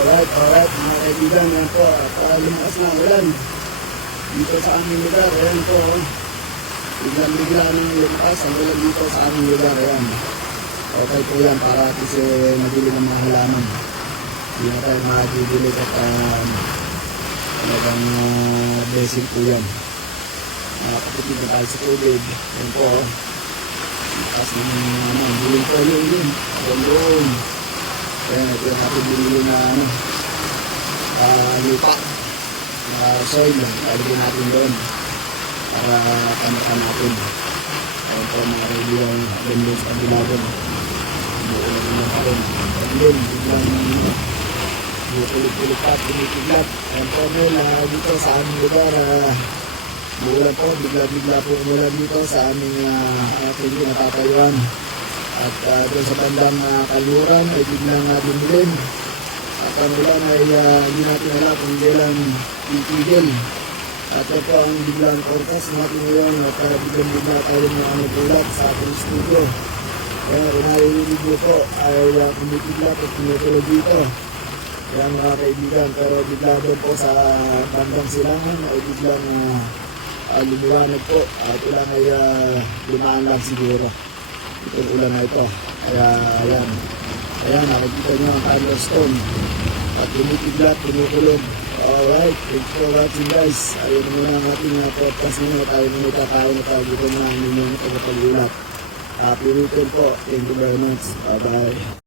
Alright, mga kaibigan, yan po, at lumakas na ulan dito sa aming lugar, ayan po, biglang-bigla ng lumakas ang ulan dito sa aming lugar, ayan. Okay po yan, para at least mabili ng mga halaman. Hindi na tayo makagigilig at talagang blessing po yan. Nakakapitid na tayo sa tubig, ayan po, lakas ng buling po yun, doon. Ayan, ito yung ating binili na lupa, soil, lalagyan natin doon para panakan natin. Ayan po mga kaibigan, doon sa kabilagon. Buulan na pa rin. Ayan din, biglang bukulit-kulipat, bumikiglat. Ayan po doon, dito sa aming lugar, buulan po, bigla-bigla po umulan dito sa aming ating natatayuan. At doon sa bandang kaluran ay biglang bumilin. At ang ulan ay hindi natin alam kung kailan titigil. At ito ang biglang forecast natin ngayon at biglang-bigla tayo ng nagulat sa ating studio. Kaya kung naririnig nyo po ay kumikiglat at kumituloy dito. Kaya mga kaibigan, pero bigla doon po sa bandang silangan ay biglang lumiwanag po. At ulan ay lumaan lang siguro itong ulan na ito. Kaya ayan, nakikita nyo ang thunderstorm at kumikiglat, kumukulog. Alright, thanks for watching guys. Ayun muna ang ating podcast nyo. Tayo muna kakain at dito na ang inyong tagapag-ulat. Happy weekend po. Thank you very much. Bye bye.